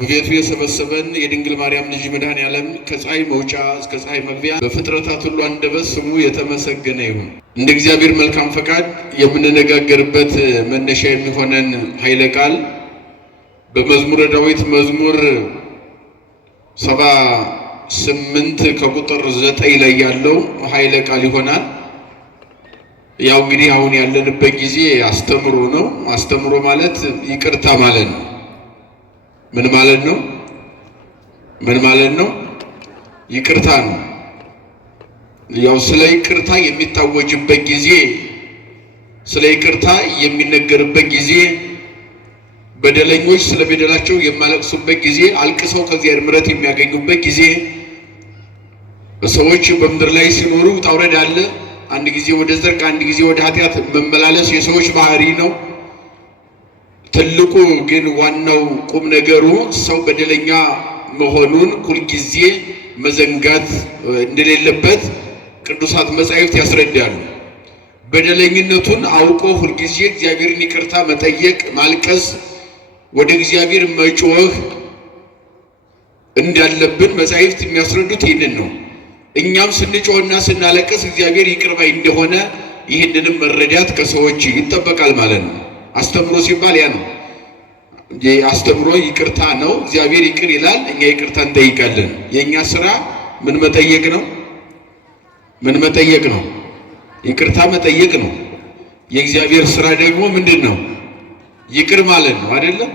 ቤቱ የሰበሰበን የድንግል ማርያም ልጅ መድኃኔዓለም ከፀሐይ መውጫ እስከ ፀሐይ መግቢያ በፍጥረታት ሁሉ አንደበት ስሙ የተመሰገነ ይሁን። እንደ እግዚአብሔር መልካም ፈቃድ የምንነጋገርበት መነሻ የሚሆነን ኃይለ ቃል በመዝሙረ ዳዊት መዝሙር 78 ከቁጥር 9 ላይ ያለው ኃይለ ቃል ይሆናል። ያው እንግዲህ አሁን ያለንበት ጊዜ አስተምሮ ነው። አስተምሮ ማለት ይቅርታ ማለት ነው። ምን ማለት ነው? ምን ማለት ነው? ይቅርታ ነው። ያው ስለ ይቅርታ የሚታወጅበት ጊዜ፣ ስለ ይቅርታ የሚነገርበት ጊዜ፣ በደለኞች ስለ በደላቸው የማለቅሱበት ጊዜ፣ አልቅሰው ከእግዚአብሔር ምሕረት የሚያገኙበት ጊዜ፣ ሰዎች በምድር ላይ ሲኖሩ ውጣ ውረድ አለ። አንድ ጊዜ ወደ ጽድቅ፣ አንድ ጊዜ ወደ ኃጢአት መመላለስ የሰዎች ባህሪ ነው። ትልቁ ግን ዋናው ቁም ነገሩ ሰው በደለኛ መሆኑን ሁልጊዜ መዘንጋት እንደሌለበት ቅዱሳት መጻሕፍት ያስረዳሉ። በደለኝነቱን አውቆ ሁልጊዜ እግዚአብሔርን ይቅርታ መጠየቅ፣ ማልቀስ፣ ወደ እግዚአብሔር መጮህ እንዳለብን መጻሕፍት የሚያስረዱት ይህንን ነው። እኛም ስንጮህና ስናለቅስ እግዚአብሔር ይቅር ባይ እንደሆነ ይህንንም መረዳት ከሰዎች ይጠበቃል ማለት ነው። አስተምሮ ሲባል ያ ነው። አስተምሮ ይቅርታ ነው። እግዚአብሔር ይቅር ይላል፣ እኛ ይቅርታ እንጠይቃለን። የኛ ስራ ምን መጠየቅ ነው? ምን መጠየቅ ነው? ይቅርታ መጠየቅ ነው። የእግዚአብሔር ስራ ደግሞ ምንድነው? ይቅር ማለት ነው አይደለም?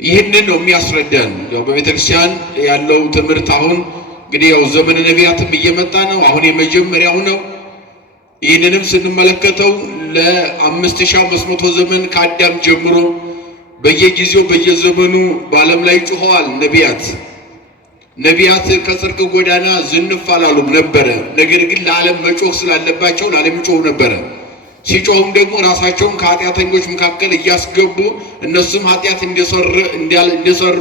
ይህንን ነው የሚያስረዳን። ያው በቤተክርስቲያን ያለው ትምህርት አሁን እንግዲህ ያው ዘመነ ነቢያትም እየመጣ ነው። አሁን የመጀመሪያው ነው። ይህንንም ስንመለከተው ለ5500 ዘመን ከአዳም ጀምሮ በየጊዜው በየዘመኑ በዓለም ላይ ጮኸዋል ነቢያት። ነቢያት ከጽድቅ ጎዳና ዝንፍ አላሉም ነበረ። ነገር ግን ለዓለም መጮህ ስላለባቸው ለዓለም ይጮሁ ነበረ። ሲጮሁም ደግሞ ራሳቸውን ከኃጢአተኞች መካከል እያስገቡ እነሱም ኃጢአት እንደሰሩ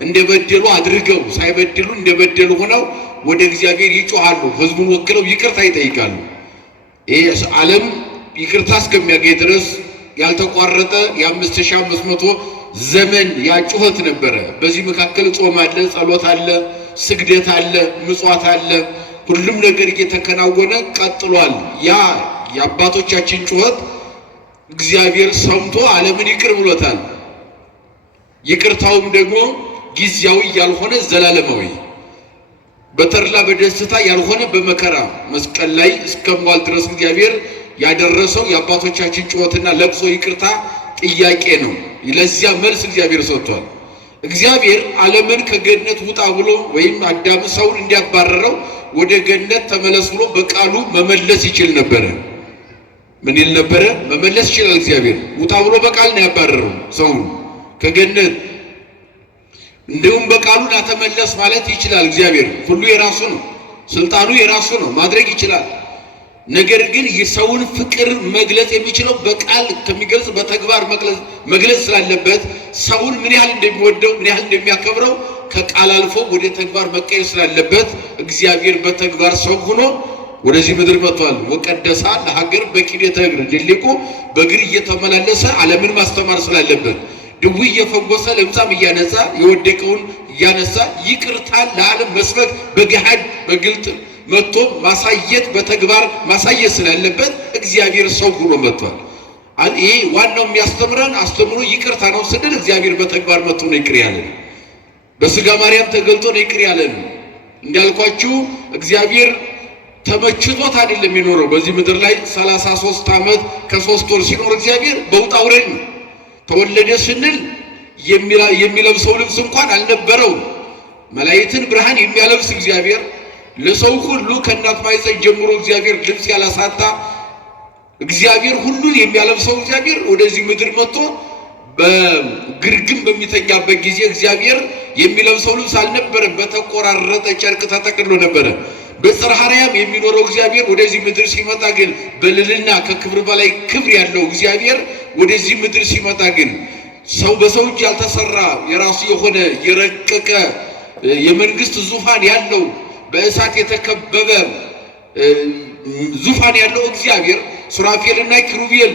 እንደበደሉ አድርገው ሳይበድሉ እንደበደሉ ሆነው ወደ እግዚአብሔር ይጮሃሉ። ሕዝቡን ወክለው ይቅርታ ይጠይቃሉ። ይህ ዓለም ይቅርታ እስከሚያገኝ ድረስ ያልተቋረጠ የ5500 ዘመን ያጩኸት ነበረ። በዚህ መካከል ጾም አለ፣ ጸሎት አለ፣ ስግደት አለ፣ ምጽዋት አለ። ሁሉም ነገር እየተከናወነ ቀጥሏል። ያ የአባቶቻችን ጩኸት እግዚአብሔር ሰምቶ ዓለምን ይቅር ብሎታል። ይቅርታውም ደግሞ ጊዜያዊ ያልሆነ ዘላለማዊ፣ በተድላ በደስታ ያልሆነ በመከራ መስቀል ላይ እስከመዋል ድረስ እግዚአብሔር ያደረሰው የአባቶቻችን ጩኸትና ለቅሶ ይቅርታ ጥያቄ ነው። ለዚያ መልስ እግዚአብሔር ሰጥቷል። እግዚአብሔር ዓለምን ከገነት ውጣ ብሎ ወይም አዳም ሰውን እንዲያባረረው ወደ ገነት ተመለስ ብሎ በቃሉ መመለስ ይችል ነበረ። ምን ይል ነበረ? መመለስ ይችላል። እግዚአብሔር ውጣ ብሎ በቃል ነው ያባረረው ሰውን ከገነት። እንዲሁም በቃሉ ተመለስ ማለት ይችላል። እግዚአብሔር ሁሉ የራሱ ነው፣ ስልጣኑ የራሱ ነው፣ ማድረግ ይችላል። ነገር ግን የሰውን ፍቅር መግለጽ የሚችለው በቃል ከሚገልጽ በተግባር መግለጽ ስላለበት ሰውን ምን ያህል እንደሚወደው ምን ያህል እንደሚያከብረው ከቃል አልፎ ወደ ተግባር መቀየር ስላለበት እግዚአብሔር በተግባር ሰው ሆኖ ወደዚህ ምድር መጥቷል። ወቀደሳ ለሀገር በኪደተ እግር ድልቁ በእግር እየተመላለሰ ዓለምን ማስተማር ስላለበት ድውይ እየፈወሰ ለምጻም እያነጻ የወደቀውን እያነሳ ይቅርታን ለዓለም መስበክ በገሃድ በግልጥ መጥቶ ማሳየት በተግባር ማሳየት ስላለበት እግዚአብሔር ሰው ሆኖ መጥቷል። ይሄ ዋናው የሚያስተምረን አስተምሮ ይቅርታ ነው ስንል እግዚአብሔር በተግባር መጥቶ ነው ይቅር ያለን። በስጋ ማርያም ተገልጦ ነው ይቅር ያለን። እንዳልኳችሁ እግዚአብሔር ተመችቶት አይደለም የሚኖረው በዚህ ምድር ላይ 33 ዓመት ከ3 ወር ሲኖር እግዚአብሔር በውጣ ውረድ ነው። ተወለደ ስንል የሚለብሰው ልብስ እንኳን አልነበረው። መላእክትን ብርሃን የሚያለብስ እግዚአብሔር ለሰው ሁሉ ከእናት ማኅፀን ጀምሮ እግዚአብሔር ልብስ ያላሳጣ እግዚአብሔር ሁሉን የሚያለብሰው እግዚአብሔር ወደዚህ ምድር መጥቶ በግርግም በሚተኛበት ጊዜ እግዚአብሔር የሚለብሰው ልብስ አልነበረም። በተቆራረጠ ጨርቅ ተጠቅልሎ ነበረ። በጽርሐ አርያም የሚኖረው እግዚአብሔር ወደዚህ ምድር ሲመጣ ግን በልዕልና ከክብር በላይ ክብር ያለው እግዚአብሔር ወደዚህ ምድር ሲመጣ ግን ሰው በሰው እጅ ያልተሰራ የራሱ የሆነ የረቀቀ የመንግስት ዙፋን ያለው በእሳት የተከበበ ዙፋን ያለው እግዚአብሔር ሱራፌልና ኪሩቤል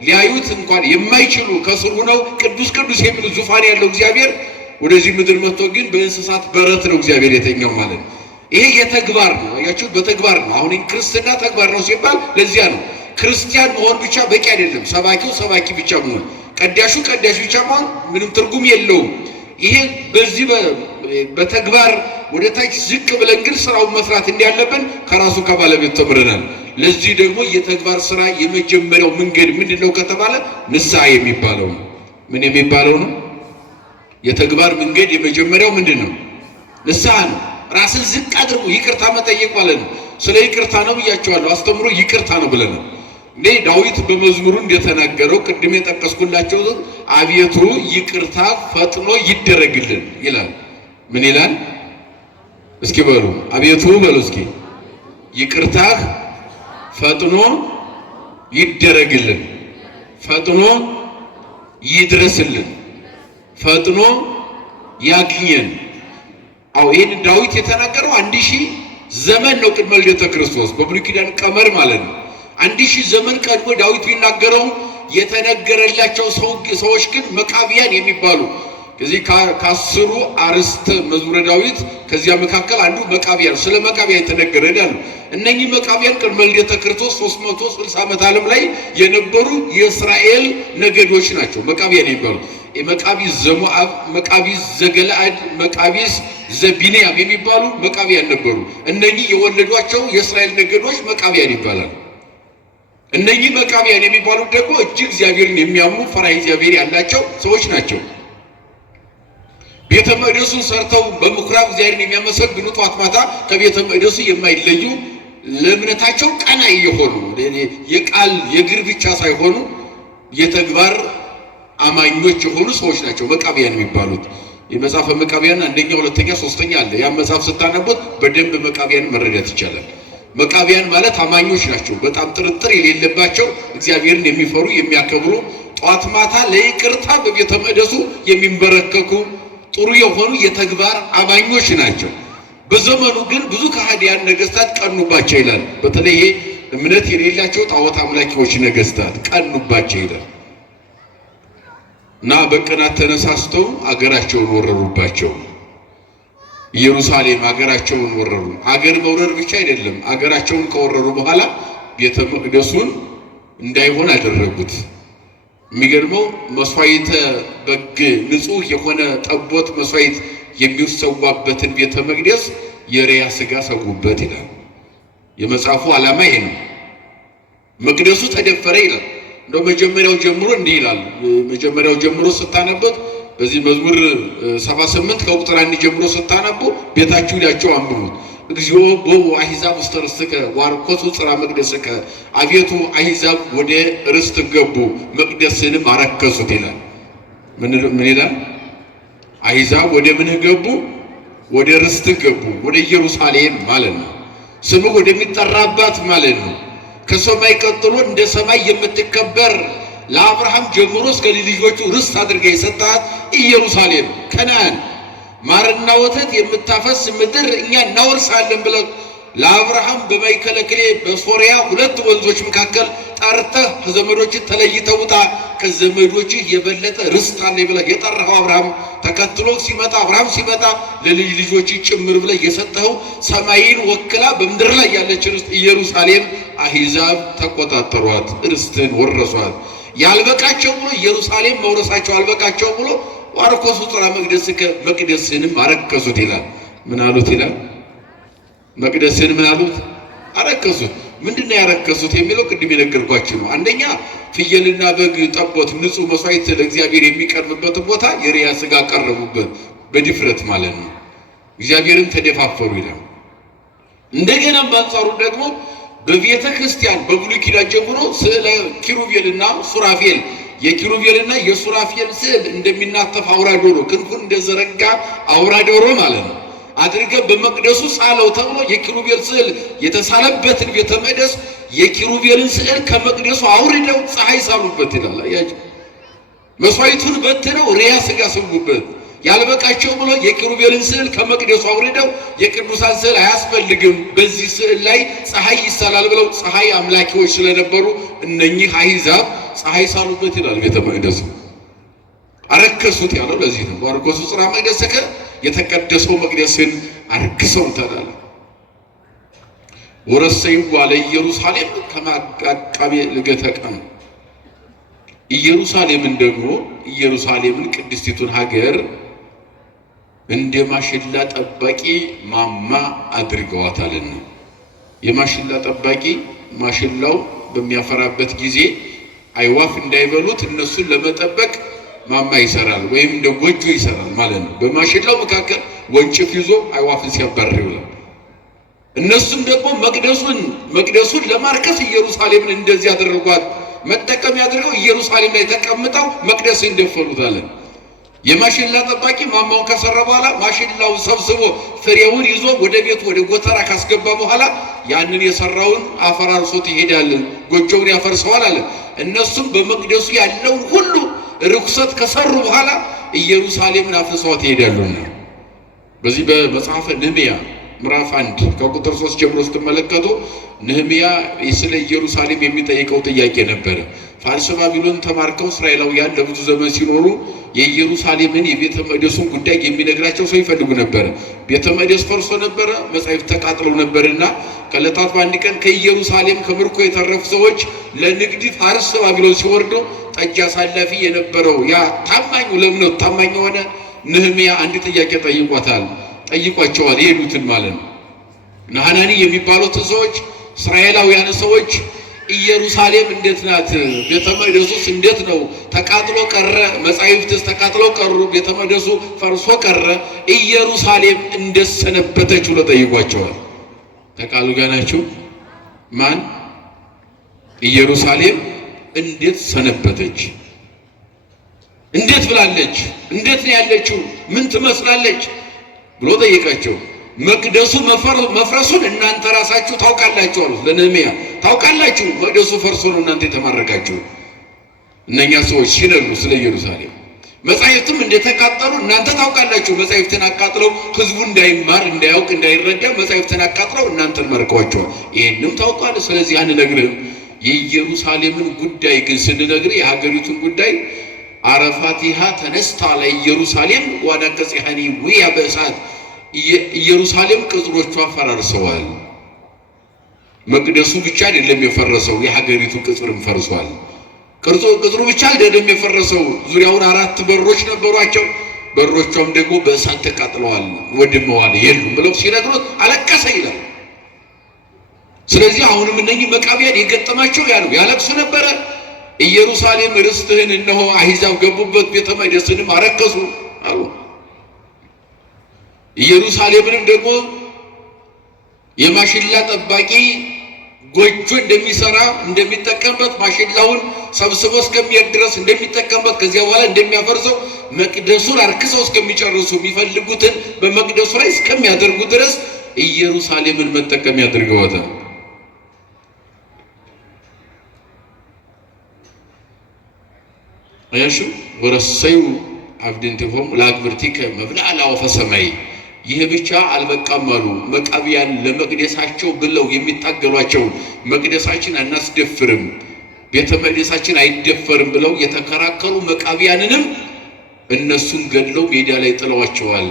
ሊያዩት እንኳን የማይችሉ ከስሩ ነው ቅዱስ ቅዱስ የሚሉ ዙፋን ያለው እግዚአብሔር ወደዚህ ምድር መጥቶ ግን በእንስሳት በረት ነው እግዚአብሔር የተኛው ማለት ነው። ይሄ የተግባር ነው። አያችሁ በተግባር ነው። አሁን ክርስትና ተግባር ነው ሲባል ለዚያ ነው። ክርስቲያን መሆን ብቻ በቂ አይደለም። ሰባኪው ሰባኪ ብቻ መሆን፣ ቀዳሹ ቀዳሽ ብቻ መሆን ምንም ትርጉም የለውም። ይሄ በዚህ በተግባር ወደ ታች ዝቅ ብለን ግን ስራውን መስራት እንዲያለብን ከራሱ ከባለቤት ተምረናል። ለዚህ ደግሞ የተግባር ስራ የመጀመሪያው መንገድ ምንድነው ከተባለ ንስሐ የሚባለው ነው። ምን የሚባለው ነው? የተግባር መንገድ የመጀመሪያው ምንድነው? ንስሐ ነው። ራስን ዝቅ አድርጎ ይቅርታ መጠየቅ ማለት ነው። ስለ ይቅርታ ነው ብያቸዋለሁ። አስተምሮ ይቅርታ ነው ብለናል። ዳዊት በመዝሙሩ እንደተናገረው ቅድም የጠቀስኩላቸው አቤቱ ይቅርታ ፈጥኖ ይደረግልን ይላል። ምን ይላል? እስኪ በሉ አቤቱ በሉ እስኪ ይቅርታ ፈጥኖ ይደረግልን፣ ፈጥኖ ይድረስልን፣ ፈጥኖ ያግኘን። አው ይሄን ዳዊት የተናገረው 1000 ዘመን ነው ቅድመ ልደተ ክርስቶስ በብሉይ ኪዳን ቀመር ማለት ነው። 1000 ዘመን ቀድሞ ዳዊት ቢናገረው የተነገረላቸው ሰዎች ግን መቃብያን የሚባሉ ከዚህ ከአስሩ አርዕስተ መዝሙረ ዳዊት ከዚያ መካከል አንዱ መቃብያን፣ ስለ መቃብያን የተነገረ ነው። እነኚህ መቃብያን ቅድመ ልደተ ክርስቶስ 360 ዓመት ዓለም ላይ የነበሩ የእስራኤል ነገዶች ናቸው መቃብያን የሚባሉ። መቃቢስ ዘሞአብ፣ መቃቢስ ዘገለአድ፣ መቃቢስ ዘቢንያም የሚባሉ መቃብያን ነበሩ። እነኚህ የወለዷቸው የእስራኤል ነገዶች መቃብያን ይባላል። እነኚህ መቃብያን የሚባሉት ደግሞ እጅግ እግዚአብሔርን የሚያምኑ ፈሪሃ እግዚአብሔር ያላቸው ሰዎች ናቸው። ቤተ መቅደሱን ሰርተው በምኩራብ እግዚአብሔርን የሚያመሰግኑ ጧት ማታ ከቤተ መቅደሱ የማይለዩ ለእምነታቸው ቀናኢ የሆኑ የቃል የእግር ብቻ ሳይሆኑ የተግባር አማኞች የሆኑ ሰዎች ናቸው መቃብያን የሚባሉት። የመጽሐፈ መቃብያን አንደኛ፣ ሁለተኛ፣ ሶስተኛ አለ። ያ መጽሐፍ ስታነቡት በደንብ መቃብያን መረዳት ይቻላል። መቃብያን ማለት አማኞች ናቸው። በጣም ጥርጥር የሌለባቸው እግዚአብሔርን የሚፈሩ የሚያከብሩ፣ ጧት ማታ ለይቅርታ በቤተ መቅደሱ የሚንበረከኩ ጥሩ የሆኑ የተግባር አማኞች ናቸው። በዘመኑ ግን ብዙ ከሃዲያን ነገስታት ቀኑባቸው ይላል። በተለይ እምነት የሌላቸው ጣዖት አምላኪዎች ነገስታት ቀኑባቸው ይላል እና በቅናት ተነሳስተው አገራቸውን ወረሩባቸው። ኢየሩሳሌም አገራቸውን ወረሩ። አገር መውረር ብቻ አይደለም፣ አገራቸውን ከወረሩ በኋላ ቤተ መቅደሱን እንዳይሆን አደረጉት። የሚገርመው መስዋዕተ በግ ንጹህ የሆነ ጠቦት መስዋዕት የሚሰዋበትን ቤተ መቅደስ የሪያ ስጋ ሰውበት ይላል። የመጽሐፉ ዓላማ ይሄ ነው። መቅደሱ ተደፈረ ይላል። እንደው መጀመሪያው ጀምሮ እንዲህ ይላል። መጀመሪያው ጀምሮ ስታነቡት በዚህ መዝሙር 78 ከቁጥር 1 ጀምሮ ስታነቡ ቤታችሁ ላቸው አንብቡት። እግዚኦ ቦ አሕዛብ ውስተ ርስትከ ዋርኮቱ ጽራ መቅደስከ፣ አቤቱ አሕዛብ ወደ ርስት ገቡ መቅደስንም አረከሱት ይላል። ምን ይላል? አሕዛብ ወደ ምን ገቡ? ወደ ርስት ገቡ። ወደ ኢየሩሳሌም ማለት ነው። ስሙ ወደሚጠራባት ማለት ነው። ከሰማይ ቀጥሎ እንደ ሰማይ የምትከበር ለአብርሃም ጀምሮ እስከ ልጆቹ ርስት አድርገህ የሰጣት ኢየሩሳሌም ከነዓን ማርና ወተት የምታፈስ ምድር እኛ እናወርሳለን ብለህ ለአብርሃም በማይከለክሌ በሶሪያ 2 ወንዞች መካከል ጠርተህ ከዘመዶችህ ተለይተህ ውጣ፣ ከዘመዶችህ የበለጠ ርስት አለኝ ብለህ የጠራኸው አብርሃም ተከትሎ ሲመጣ አብርሃም ሲመጣ ለልጅ ልጆችህ ጭምር ብለህ የሰጠኸው ሰማይን ወክላ በምድር ላይ ያለች ርስት ኢየሩሳሌም አሕዛብ ተቆጣጠሯት፣ ርስትን ወረሷት። ያልበቃቸው ብሎ ኢየሩሳሌም መውረሳቸው አልበቃቸው ብሎ ዋርኮሱ ጽራ መቅደስከ መቅደስንም አረከሱት ይላል። ምን አሉት ይላል? መቅደስን ምን አሉት? አረከሱት። ምንድነው ያረከሱት የሚለው ቅድም የነገርኳችሁ ነው። አንደኛ ፍየልና በግ ጠቦት ንጹህ መስዋዕት ለእግዚአብሔር የሚቀርብበት ቦታ የሪያ ስጋ ቀረቡበት በድፍረት ማለት ነው። እግዚአብሔርን ተደፋፈሩ ይላል። እንደገና በአንጻሩ ደግሞ በቤተ ክርስቲያን በብሉይ ኪዳን ጀምሮ ስለ ኪሩቤልና ሱራፌል የኪሩቤልና የሱራፌል ስዕል እንደሚናተፍ አውራ ዶሮ ክንፉን እንደዘረጋ አውራ ዶሮ ማለት ነው አድርገህ በመቅደሱ ሳለው ተብሎ የኪሩቤል ስዕል የተሳለበትን ቤተ መቅደስ የኪሩቤልን ስዕል ከመቅደሱ አውርደው ፀሐይ ሳሉበት ይላል። አያችሁ፣ መስዋዕቱን በትነው ሪያ ስጋ ሰውበት። ያልበቃቸው ብሎ የኪሩቤልን ስዕል ከመቅደሱ አውርደው የቅዱሳን ስዕል አያስፈልግም በዚህ ስዕል ላይ ፀሐይ ይሳላል ብለው ፀሐይ አምላኪዎች ስለነበሩ እነኚህ አሕዛብ ፀሐይ ሳሉበት ይላል ቤተ መቅደሱ። አረከሱት ያለው ለዚህ ነው። ወርኮሱ ጽራ መቅደስከ የተቀደሰው መቅደስን አርክሰው ተላለ። ወረሰዩ ዋለ ኢየሩሳሌም ከማቃቃቤ ልገተቀም ኢየሩሳሌምን ደግሞ ኢየሩሳሌምን ቅድስቲቱን ሀገር እንደ ማሽላ ጠባቂ ማማ አድርገዋታልና የማሽላ ጠባቂ ማሽላው በሚያፈራበት ጊዜ አይዋፍ እንዳይበሉት እነሱን ለመጠበቅ ማማ ይሰራል ወይም እንደ ጎጆ ይሰራል ማለት ነው። በማሽላው መካከል ወንጭፍ ይዞ አይዋፍን ሲያባርር ይውላል። እነሱም ደግሞ መቅደሱን ለማርከስ ኢየሩሳሌምን እንደዚህ ያደረጓት መጠቀም ያደረገው ኢየሩሳሌም ላይ ተቀምጠው መቅደስን እንደፈሉታል። የማሽላ ጠባቂ ማማውን ከሰራ በኋላ ማሽላውን ሰብስቦ ፍሬውን ይዞ ወደ ቤቱ ወደ ጎተራ ካስገባ በኋላ ያንን የሰራውን አፈራርሶት ይሄዳል፣ ጎጆውን ያፈርሰዋል አለ። እነሱም በመቅደሱ ያለውን ሁሉ ርኩሰት ከሰሩ በኋላ ኢየሩሳሌምን አፍርሰዋት ይሄዳሉና በዚህ በመጽሐፈ ነህምያ ምዕራፍ 1 ከቁጥር 3 ጀምሮ ስትመለከቱ ነህምያ ስለ ኢየሩሳሌም የሚጠይቀው ጥያቄ ነበረ። ፋርስ ባቢሎን ተማርከው እስራኤላውያን ለብዙ ዘመን ሲኖሩ የኢየሩሳሌምን የቤተ መቅደሱን ጉዳይ የሚነግራቸው ሰው ይፈልጉ ነበር። ቤተ መቅደስ ፈርሶ ነበረ፣ መጻሕፍት ተቃጥለው ነበርና ከዕለታት በአንድ ቀን ከኢየሩሳሌም ከምርኮ የተረፉ ሰዎች ለንግድ ፋርስ ባቢሎን ሲወርዱ ጠጅ አሳላፊ የነበረው ያ ታማኙ ለእምነቱ ታማኝ የሆነ ነህምያ አንድ ጥያቄ ጠይቋቸዋል። የሄዱትን ማለት ነው። ናሃናኒ የሚባሉትን ሰዎች እስራኤላውያን ሰዎች ኢየሩሳሌም እንዴት ናት? ቤተ መቅደሱስ እንዴት ነው? ተቃጥሎ ቀረ፣ መጻሕፍትስ ተቃጥለው ቀሩ፣ ቤተ መቅደሱ ፈርሶ ቀረ፣ ኢየሩሳሌም እንዴት ሰነበተች ብሎ ጠይቋቸዋል። ተቃሉ ጋር ናችሁ? ማን? ኢየሩሳሌም እንዴት ሰነበተች? እንዴት ብላለች? እንዴት ነው ያለችው? ምን ትመስላለች ብሎ ጠይቃቸው። መቅደሱ መፍረሱን እናንተ ራሳችሁ ታውቃላችሁ አሉት ለነህምያ። ታውቃላችሁ መቅደሱ ፈርሶ ነው እናንተ የተማረካችሁ። እነኛ ሰዎች ሲነሉ ስለ ኢየሩሳሌም መጻሕፍትም እንደተቃጠሉ እናንተ ታውቃላችሁ። መጻሕፍትን አቃጥለው ህዝቡ እንዳይማር እንዳያውቅ እንዳይረዳ መጻሕፍትን አቃጥለው እናንተን ማርከዋቸዋል። ይህንም ታውቃለህ። ስለዚህ አንነግርህም። የኢየሩሳሌምን ጉዳይ ግን ስንነግርህ የሀገሪቱን ጉዳይ አረፋቲሃ ተነስታ ለኢየሩሳሌም ወዳቀጽሐኒ ወያ በእሳት ኢየሩሳሌም ቅጽሮቿ ፈራርሰዋል። መቅደሱ ብቻ አይደለም የፈረሰው፣ የሀገሪቱ ቅጽርም ፈርሷል። ቅጽሩ ብቻ አይደለም የፈረሰው፣ ዙሪያውን 4 በሮች ነበሯቸው። በሮቿም ደግሞ በእሳት ተቃጥለዋል፣ ወድመዋል፣ የሉም ብለው ሲነግሩት አለቀሰ ይላል። ስለዚህ አሁንም እነኚህ መቃብያን የገጠማቸው ያለቅሱ ነበረ። ኢየሩሳሌም ርስትህን እነሆ አሕዛብ ገቡበት፣ ቤተ መቅደስንም አረከሱ አሉ። ኢየሩሳሌምንም ደግሞ የማሽላ ጠባቂ ጎጆ እንደሚሰራ እንደሚጠቀምበት ማሽላውን ሰብስቦ እስከሚሄድ ድረስ እንደሚጠቀምበት ከዚያ በኋላ እንደሚያፈርሰው መቅደሱን አርክሰው እስከሚጨርሱ የሚፈልጉትን በመቅደሱ ላይ እስከሚያደርጉ ድረስ ኢየሩሳሌምን መጠቀም ያደርገዋታል። አያሹ ወረሰዩ አብድንቲሆም ለአግብርቲከ መብልዐ ለአዕዋፈ ሰማይ። ይህ ብቻ አልበቃም አሉ። መቃብያን ለመቅደሳቸው ብለው የሚታገሏቸው መቅደሳችን አናስደፍርም፣ ቤተ መቅደሳችን አይደፈርም ብለው የተከራከሩ መቃብያንንም እነሱን ገድለው ሜዳ ላይ ጥለዋቸዋል።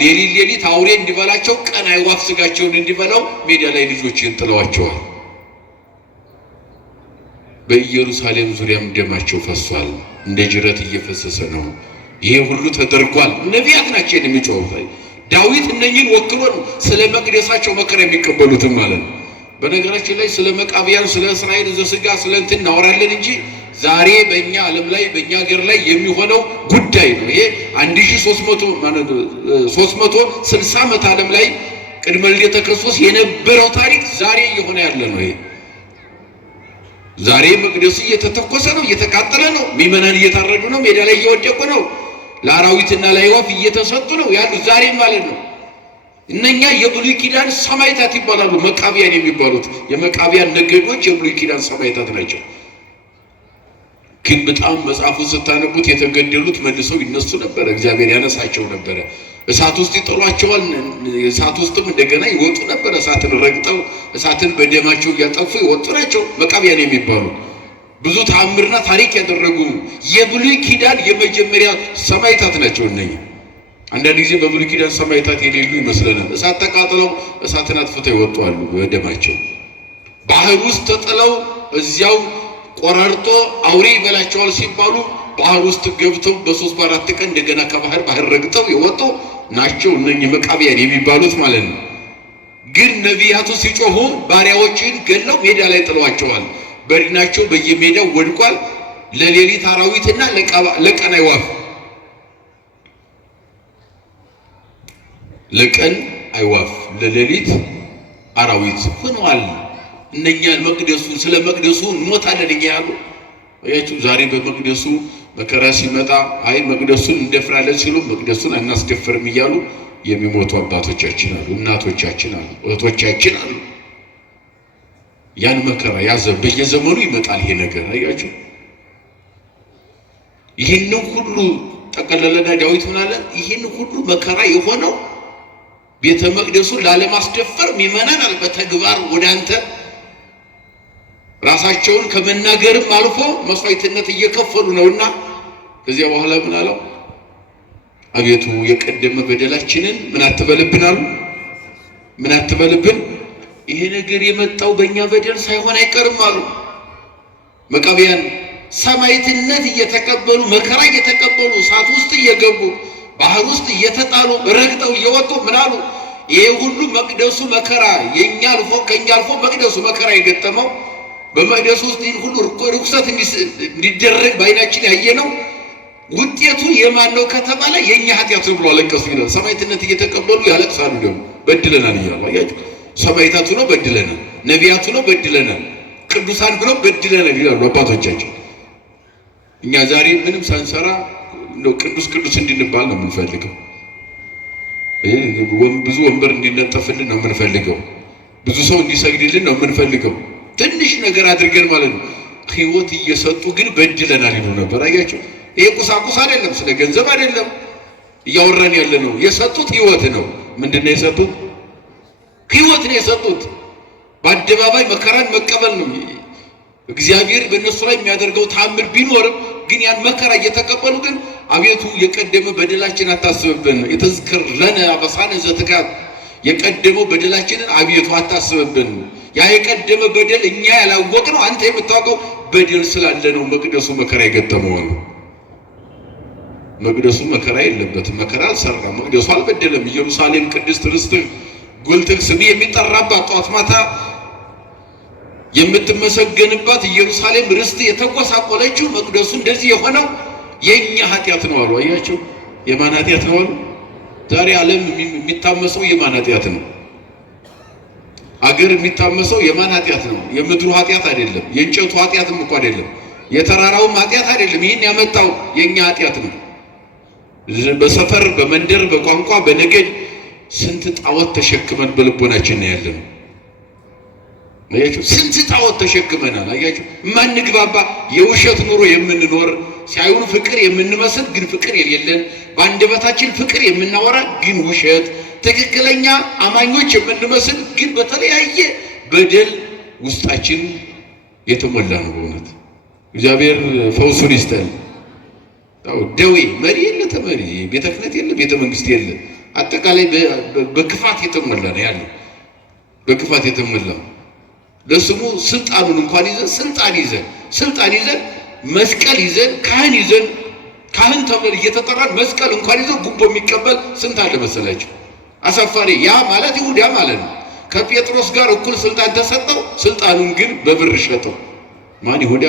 ሌሊት አውሬ እንዲበላቸው፣ ቀን አይዋፍ ስጋቸውን እንዲበላው ሜዳ ላይ ልጆችን ጥለዋቸዋል። በኢየሩሳሌም ዙሪያም ደማቸው ፈሷል፣ እንደ ጅረት እየፈሰሰ ነው። ይሄ ሁሉ ተደርጓል። ነቢያት ናቸው የሚጮሁት። ዳዊት እነኚህን ወክሎ ነው ስለ መቅደሳቸው መከራ የሚቀበሉትም ማለት ነው። በነገራችን ላይ ስለ መቃብያን ስለ እስራኤል ዘሥጋ ስለ እንትን እናወራለን እንጂ ዛሬ በእኛ ዓለም ላይ በእኛ ሀገር ላይ የሚሆነው ጉዳይ ነው። ይሄ 1360 ዓመት ዓለም ላይ ቅድመ ልደተ ክርስቶስ የነበረው ታሪክ ዛሬ እየሆነ ያለ ነው። ይሄ ዛሬ መቅደሱ እየተተኮሰ ነው፣ እየተቃጠለ ነው፣ ምዕመናን እየታረዱ ነው፣ ሜዳ ላይ እየወደቁ ነው፣ ለአራዊትና ለአዕዋፍ እየተሰጡ ነው ያሉት ዛሬ ማለት ነው። እነኛ የብሉይ ኪዳን ሰማዕታት ይባላሉ። መቃብያን የሚባሉት የመቃብያን ነገዶች የብሉይ ኪዳን ሰማዕታት ናቸው። ግን በጣም መጽሐፉን ስታነቡት የተገደሉት መልሰው ይነሱ ነበር፣ እግዚአብሔር ያነሳቸው ነበረ። እሳት ውስጥ ይጥሏቸዋል፣ እሳት ውስጥም እንደገና ይወጡ ነበር። እሳትን ረግጠው እሳትን በደማቸው እያጠፉ ይወጡ ናቸው መቃብያን የሚባሉ። ብዙ ተአምርና ታሪክ ያደረጉ የብሉይ ኪዳን የመጀመሪያ ሰማዕታት ናቸው እነኚህ። አንዳንድ ጊዜ በብሉይ ኪዳን ሰማዕታት የሌሉ ይመስለናል። እሳት ተቃጥለው እሳትን አጥፍተው ይወጣሉ በደማቸው። ባህር ውስጥ ተጥለው እዚያው ቆራርጦ አውሬ ይበላቸዋል ሲባሉ ባህር ውስጥ ገብተው በ3 በ4 ቀን እንደገና ባህር ረግጠው የወጡ ናቸው እነኚህ መቃብያን የሚባሉት ማለት ነው። ግን ነቢያቱ ሲጮሁ ባሪያዎችን ገለው ሜዳ ላይ ጥለዋቸዋል። በድናቸው በየሜዳው ወድቋል። ለሌሊት አራዊትና ለቀን አይዋፍ ለቀን አይዋፍ ለሌሊት አራዊት ሆነዋል። እነኛ መቅደሱን ስለ መቅደሱ እንሞታለን እኛ ያሉ አያችሁ። ዛሬ በመቅደሱ መከራ ሲመጣ አይ መቅደሱን እንደፍራለን ሲሉ መቅደሱን አናስደፍርም እያሉ የሚሞቱ አባቶቻችን አሉ፣ እናቶቻችን አሉ፣ እህቶቻችን አሉ። ያን መከራ ያዘ በየዘመኑ ይመጣል ይሄ ነገር አያችሁ። ይሄን ሁሉ ጠቀለለና ዳዊት ምን አለ? ይሄን ሁሉ መከራ የሆነው ቤተ መቅደሱን ላለማስደፈር ምእመናን በተግባር ወደ አንተ ራሳቸውን ከመናገርም አልፎ መስዋዕትነት እየከፈሉ ነውና ከዚያ በኋላ ምን አለው? አቤቱ የቀደመ በደላችንን ምን አትበልብን አሉ። ምን አትበልብን። ይሄ ነገር የመጣው በእኛ በደል ሳይሆን አይቀርም አሉ መቃብያን። ሰማዕትነት እየተቀበሉ መከራ እየተቀበሉ እሳት ውስጥ እየገቡ ባህር ውስጥ እየተጣሉ ረግጠው እየወጡ ምን አሉ? ይሄ ሁሉ መቅደሱ መከራ የኛ አልፎ ከኛ አልፎ መቅደሱ መከራ የገጠመው በመቅደሱ ውስጥ ይህን ሁሉ ርኩሰት እንዲደረግ በዓይናችን ያየነው ውጤቱ የማን ነው ከተባለ የኛ ኃጢአት ነው ብሎ አለቀሱ ይላል። ሰማዕትነት እየተቀበሉ ያለቅሳሉ። ደግሞ በድለናል እያሉ አያችሁ። ሰማዕታቱ ነው በድለናል፣ ነቢያቱ ነው በድለናል፣ ቅዱሳን ብለው በድለናል ይላሉ አባቶቻችን። እኛ ዛሬ ምንም ሳንሰራ ነው ቅዱስ ቅዱስ እንድንባል ነው የምንፈልገው። ብዙ ወንበር እንዲነጠፍልን ነው የምንፈልገው። ብዙ ሰው እንዲሰግድልን ነው የምንፈልገው። ትንሽ ነገር አድርገን ማለት ነው። ሕይወት እየሰጡ ግን በድለናል ይሉ ነበር አያችሁ። ይሄ ቁሳቁስ አይደለም፣ ስለ ገንዘብ አይደለም እያወራን ያለ ነው። የሰጡት ሕይወት ነው። ምንድነው የሰጡት? ሕይወት ነው የሰጡት። በአደባባይ መከራን መቀበል ነው። እግዚአብሔር በእነሱ ላይ የሚያደርገው ተአምር ቢኖርም ግን ያን መከራ እየተቀበሉ ግን አቤቱ የቀደመ በደላችን አታስብብን፣ የተዝከር ለነ አበሳነ ዘትካት፣ የቀደመው በደላችንን አቤቱ አታስብብን። ያ የቀደመ በደል እኛ ያላወቅነው አንተ የምታውቀው በደል ስላለ ነው መቅደሱ መከራ የገጠመው ነው። መቅደሱ መከራ የለበትም፣ መከራ አልሰራም፣ መቅደሱ አልበደለም። ኢየሩሳሌም ቅድስት ርስት ጉልት ስም የሚጠራባት ጧት ማታ የምትመሰገንባት ኢየሩሳሌም ርስት የተጎሳቆለችው መቅደሱ እንደዚህ የሆነው የኛ ኃጢአት ነው አሉ። አያቸው። የማን ኃጢአት ነው አሉ? ዛሬ ዓለም የሚታመሰው የማን ኃጢአት ነው? አገር የሚታመሰው የማን ኃጢአት ነው? የምድሩ ኃጢአት አይደለም፣ የእንጨቱ ኃጢአትም እኮ አይደለም፣ የተራራውም ኃጢአት አይደለም። ይህን ያመጣው የኛ ኃጢአት ነው። በሰፈር በመንደር በቋንቋ በነገድ ስንት ጣዖት ተሸክመን በልቦናችን ነው ያለነው። አያችሁ፣ ስንት ጣዖት ተሸክመናል። አያችሁ፣ ማንግባባ የውሸት ኑሮ የምንኖር ሲያዩን ፍቅር የምንመስል ግን ፍቅር የሌለን፣ በአንደበታችን ፍቅር የምናወራ ግን ውሸት፣ ትክክለኛ አማኞች የምንመስል ግን በተለያየ በደል ውስጣችን የተሞላ ነው። በእውነት እግዚአብሔር ፈውሱን ይስጠን። ደዌ መሪ የለ ተመሪ፣ ቤተ ክህነት የለ ቤተ መንግስት የለ፣ አጠቃላይ በክፋት የተሞላ ነው ያለው። በክፋት የተሞላ ለስሙ ስልጣኑን እንኳን ይዘን ስልጣን ይዘን መስቀል ይዘን ካህን ተብለን እየተጠራን መስቀል እንኳን ይዘን ጉቦ የሚቀበል ስንት አለ መሰላችሁ? አሳፋሪ። ያ ማለት ይሁዳ ማለት ነው። ከጴጥሮስ ጋር እኩል ስልጣን ተሰጠው፣ ስልጣኑን ግን በብር ሸጠው። ማን? ይሁዳ።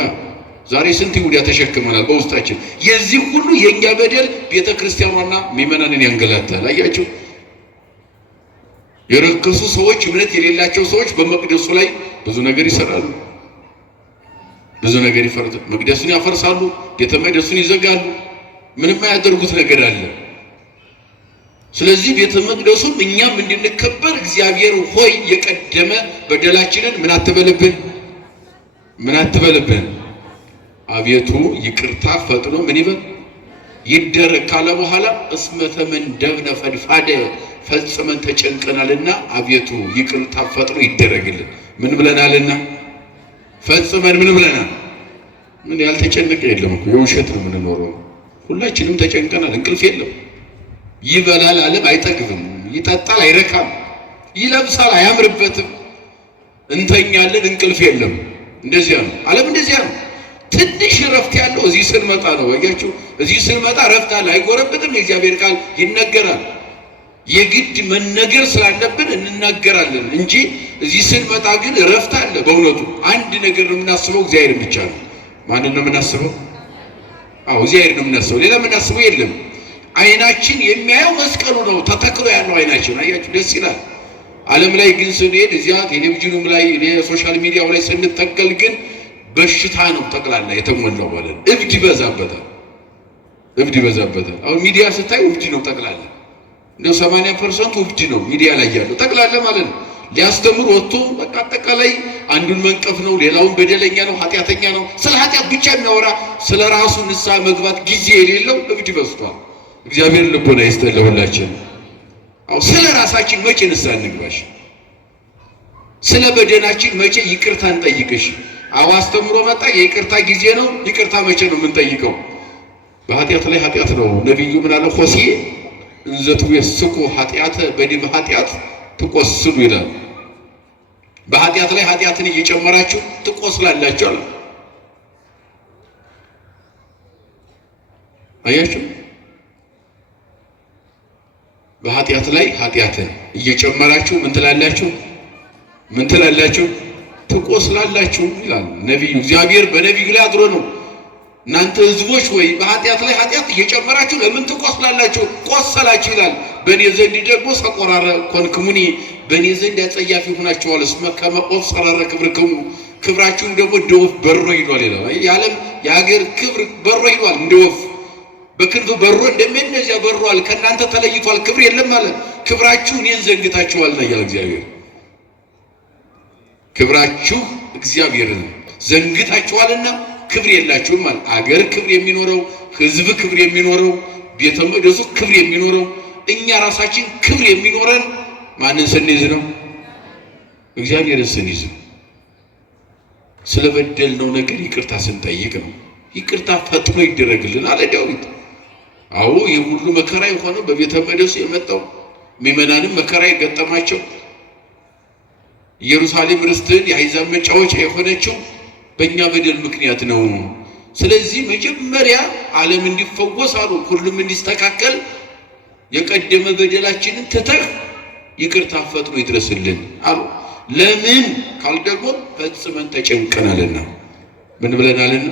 ዛሬ ስንት ይሁዳ ተሸክመናል በውስጣችን። የዚህ ሁሉ የኛ በደል ቤተ ክርስቲያኗና ምእመናንን ያንገላታል። አያችሁ፣ የረከሱ ሰዎች፣ እምነት የሌላቸው ሰዎች በመቅደሱ ላይ ብዙ ነገር ይሰራሉ፣ ብዙ ነገር ይፈርሳሉ። መቅደሱን ያፈርሳሉ፣ ቤተ መቅደሱን ይዘጋሉ። ምንም ያደርጉት ነገር አለ። ስለዚህ ቤተ መቅደሱም እኛም እንድንከበር እግዚአብሔር ሆይ የቀደመ በደላችንን ምን አትበልብን አቤቱ ይቅርታ ፈጥኖ ምን ይደረግ ካለ በኋላ እስመ ተመንደብነ ፈድፋደ ፈጽመን ተጨንቀናልና አቤቱ ይቅርታ ፈጥኖ ይደረግልን። ምን ብለናልና? ፈጽመን ምን ብለናል? ምን ያልተጨነቀ የለም እኮ የውሸት ነው የምንኖረው። ሁላችንም ተጨንቀናል። እንቅልፍ የለም። ይበላል ዓለም አይጠግብም፣ ይጠጣል አይረካም፣ ይለብሳል አያምርበትም፣ እንተኛለን እንቅልፍ የለም። እንደዚያ ነው ዓለም፣ እንደዚያ ነው። ትንሽ ረፍት ያለው እዚህ ስንመጣ ነው። ወያችሁ እዚህ ስንመጣ ረፍት አለ፣ አይጎረብጥም። የእግዚአብሔር ቃል ይነገራል። የግድ መነገር ስላለብን እንናገራለን እንጂ እዚህ ስንመጣ ግን ረፍት አለ። በእውነቱ አንድ ነገር ነው የምናስበው፣ እግዚአብሔር ብቻ ነው። ማንን ነው የምናስበው? አዎ እግዚአብሔር ነው የምናስበው፣ ሌላ የምናስበው የለም። አይናችን የሚያየው መስቀሉ ነው ተተክሎ ያለው አይናችን። አያችሁ ደስ ይላል። ዓለም ላይ ግን ስንሄድ እዚያ ቴሌቪዥኑም ላይ ሶሻል ሚዲያው ላይ ስንተከል ግን በሽታ ነው ጠቅላላ የተሞላው ማለት ነው። እብድ ይበዛበታል፣ እብድ ይበዛበታል። አሁን ሚዲያ ስታይ እብድ ነው ጠቅላላ። እንደው 80% እብድ ነው ሚዲያ ላይ ያለው ጠቅላላ ማለት ነው። ሊያስተምር ወጥቶ በቃ አጠቃላይ አንዱን መንቀፍ ነው፣ ሌላውን በደለኛ ነው፣ ኃጢአተኛ ነው። ስለ ኃጢአት ብቻ የሚያወራ ስለ ራሱ ንስሐ መግባት ጊዜ የሌለው እብድ በዝቷል። እግዚአብሔር ልቦና ይስጠን ለሁላችን። አው ስለ ራሳችን መቼ ንስሐ እንግባሽ? ስለ በደናችን መቼ ይቅርታ እንጠይቅሽ? አው አስተምሮ መጣ የይቅርታ ጊዜ ነው። ይቅርታ መቼ ነው የምንጠይቀው? በኃጢአት ላይ ኃጢአት ነው። ነብዩ ምን አለ? ሆሴዕ እንዘቱ የስኩ ኃጢአተ በዲበ ኃጢአት ትቆስሉ ይላል። በኃጢአት ላይ ኃጢአትን እየጨመራችሁ ትቆስላላችሁ አለ። አያችሁ፣ በኃጢአት ላይ ኃጢአትን እየጨመራችሁ ምን ትላላችሁ? ምን ትላላችሁ? ትቆስላላችሁ ይላል ነብዩ። እግዚአብሔር በነብዩ ላይ አድሮ ነው እናንተ ሕዝቦች ወይ በኃጢአት ላይ ኃጢአት እየጨመራችሁ ለምን ትቆስላላችሁ? ቆሰላችሁ ይላል። በእኔ ዘንድ ደግሞ ሰቆራረ ኮንክሙኒ፣ በእኔ ዘንድ አጸያፊ ሆናችኋል። እስመ ከመ ኦፍ ሰረረ ክብርክሙ፣ ክብራችሁም ደግሞ እንደ ወፍ በሮ ሂዷል ይላል። የዓለም የሀገር ክብር በሮ ሂዷል እንደ ወፍ በክንዱ በሮ እንደሚነዚያ በሯል። ከእናንተ ተለይቷል፣ ክብር የለም ማለት። ክብራችሁ እኔን ዘንግታችኋል ነው ያለ እግዚአብሔር። ክብራችሁ እግዚአብሔርን ዘንግታችኋልና ክብር የላችሁም ማለት። አገር ክብር የሚኖረው ህዝብ ክብር የሚኖረው ቤተ መቅደሱ ክብር የሚኖረው እኛ ራሳችን ክብር የሚኖረን ማንን ስንይዝ ነው? እግዚአብሔርን ስንይዝ። ስለበደልነው ነገር ይቅርታ ስንጠይቅ ነው። ይቅርታ ፈጥኖ ይደረግልን አለ ዳዊት። አዎ ይህ ሁሉ መከራ የሆነው በቤተ መቅደሱ የመጣው ምዕመናንም መከራ የገጠማቸው ኢየሩሳሌም ርስትን የአሕዛብ መጫወቻ የሆነችው በእኛ በደል ምክንያት ነው። ስለዚህ መጀመሪያ ዓለም እንዲፈወስ አሉ፣ ሁሉም እንዲስተካከል የቀደመ በደላችንን ትተህ ይቅርታ ፈጥኖ ይድረስልን አሉ። ለምን ካል ደግሞ ፈጽመን ተጨንቀናልና። ምን ብለናልና?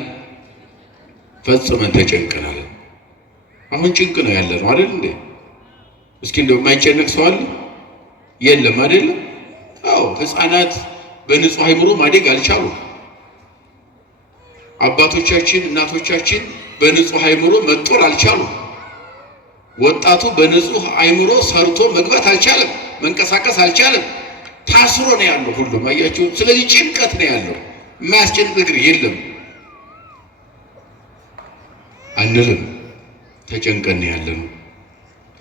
ፈጽመን ተጨንቀናል። አሁን ጭንቅ ነው ያለ ነው አይደል እንዴ? እስኪ እንደው የማይጨነቅ ሰው አለ? የለም አይደል? አዎ ህፃናት በንጹህ አይምሮ ማደግ አልቻሉም። አባቶቻችን እናቶቻችን በንጹህ አይምሮ መጦር አልቻሉም። ወጣቱ በንጹህ አይምሮ ሰርቶ መግባት አልቻለም፣ መንቀሳቀስ አልቻለም። ታስሮ ነው ያለው ሁሉም። አያችሁ፣ ስለዚህ ጭንቀት ነው ያለው። የማያስጨንቅ ነገር የለም አንልም። ተጨንቀን ያለን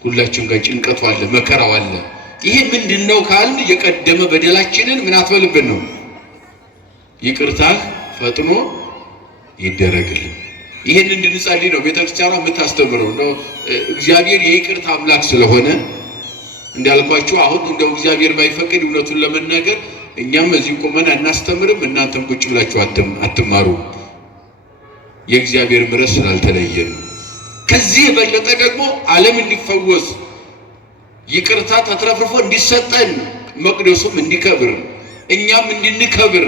ሁላችን ጋር ጭንቀቱ አለ፣ መከራው አለ። ይሄ ምንድነው ካልን የቀደመ በደላችንን ምን አትበልብን ነው። ይቅርታ ፈጥኖ ይደረግልን። ይሄን እንድንጸልይ ነው ቤተክርስቲያኗ የምታስተምረው ነው። እግዚአብሔር የይቅርታ አምላክ ስለሆነ እንዳልኳችሁ አሁን እንደው እግዚአብሔር ባይፈቅድ እውነቱን ለመናገር እኛም እዚህ ቆመን አናስተምርም፣ እናንተም ቁጭ ብላችሁ አትማሩ። የእግዚአብሔር ምሕረት ስላልተለየን ከዚህ የበለጠ ደግሞ ዓለም እንዲፈወስ ይቅርታ ተትረፍርፎ እንዲሰጠን መቅደሱም እንዲከብር እኛም እንድንከብር